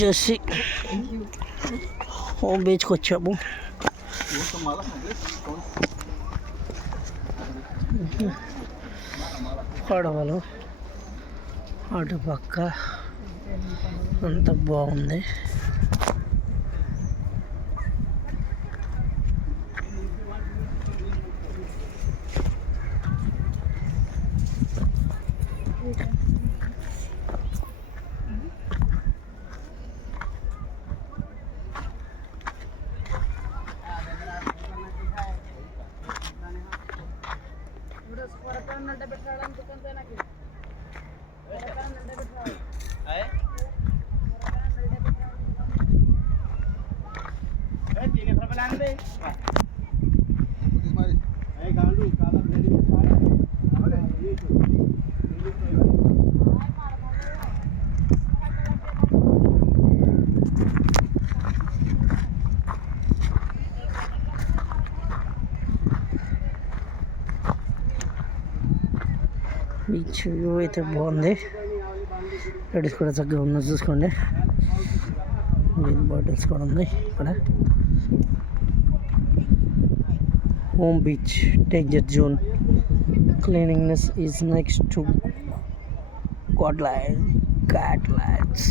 Jersey home బీచ్కి వచ్చాము. పడవలు అటుపక్క అంత బాగుంది. బీచ్ వ్యూ అయితే బాగుంది. లేడీస్ కూడా చక్కగా ఉన్నది చూసుకోండి. నీళ్ళ బాటిల్స్ కూడా ఉంది ఇక్కడ. Home beach danger zone cleaningness is next to Catlands.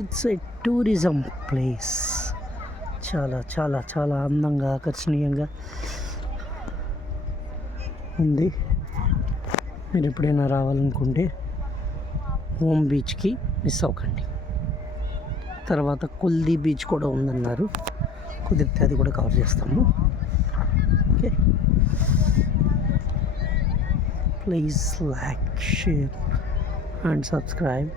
It's a tourism place. చాలా చాలా చాలా అందంగా ఆకర్షణీయంగా ఉంది. మీరు ఎప్పుడైనా రావాలనుకుంటే హోమ్ బీచ్కి మిస్ అవ్వకండి. తర్వాత కుల్దీ బీచ్ కూడా ఉందన్నారు. కుదిరితే అది కూడా కవర్ చేస్తాము. Okay, please like, share and subscribe.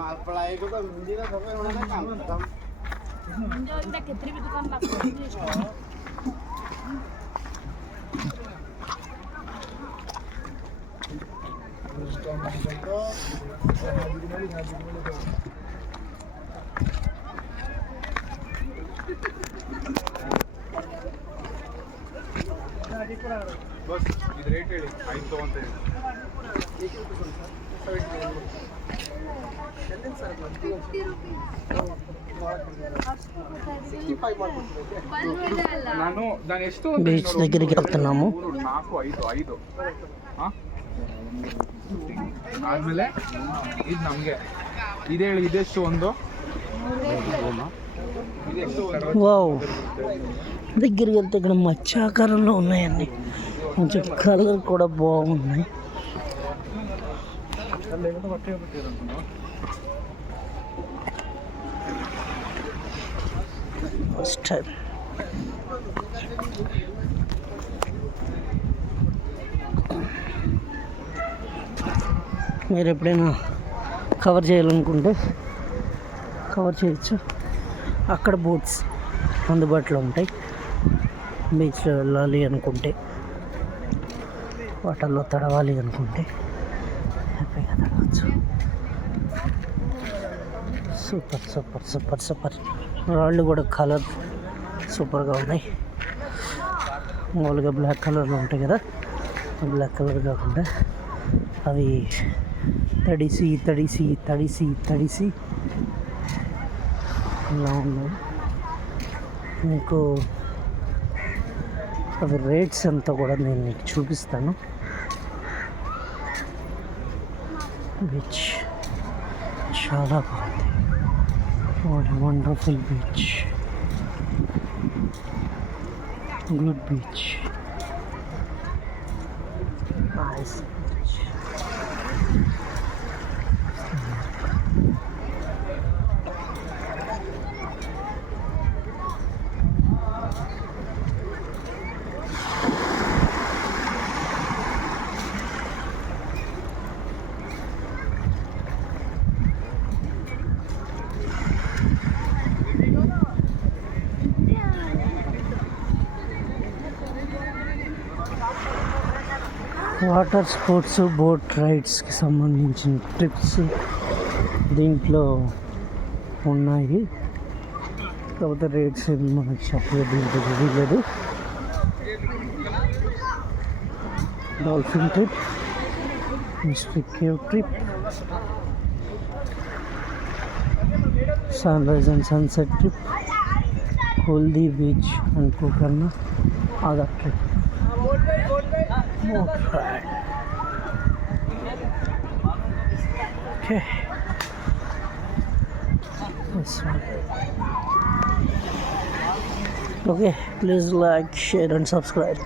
Malpada को तो हिंदी का सब होना ना काम खत्म जो इधर कितनी भी दुकान लगती बस ಇದು ರೇಟ್ ಹೇಳಿ 5 ಅಂತ ಹೇಳಿ ನಾನು ಎಷ್ಟು బీచ్ దగ్గరికి వెళ్తున్నాము. 4 5 ಆದ್ಮೇಲೆ ಇದು ನಮಗೆ ಇದೆ ಹೇಳಿ ಇದೆಷ್ಟು ಒಂದು వావ్, దగ్గరికి వెళ్తే ఇక్కడ మత్స్యాకారంలో ఉన్నాయండి. కొంచెం కలర్ కూడా బాగున్నాయి. ఫస్ట్ టైం మీరు ఎప్పుడైనా కవర్ చేయాలనుకుంటే కవర్ చేయొచ్చు. అక్కడ బోట్స్ అందుబాటులో ఉంటాయి. బీచ్లో వెళ్ళాలి అనుకుంటే, వాటర్లో తడవాలి అనుకుంటే హ్యాపీగా తడవచ్చు. Super super super super. రాళ్ళు కూడా కలర్ సూపర్గా ఉన్నాయి. మామూలుగా బ్లాక్ కలర్లో ఉంటాయి కదా, బ్లాక్ కలర్ కాకుండా అవి తడిసి తడిసి తడిసి తడిసి ఇలా ఉన్నాయి. మీకు అవి రేట్స్ అంతా కూడా నేను మీకు చూపిస్తాను. బీచ్ చాలా బాగుంది. What wonderful beach, good beach, nice beach. Water sports boat రైడ్స్కి సంబంధించిన ట్రిప్స్ దీంట్లో ఉన్నాయి. కాకపోతే రేట్స్ ఏమి మనకు చెప్పలేదు, దీంట్లో తెలియలేదు. Dolphin trip, mystic cave trip, sunrise and sunset trip, Haldi beach and Gokarna, other trip, boat ride. Okay, this one. Okay, please like, share and subscribe.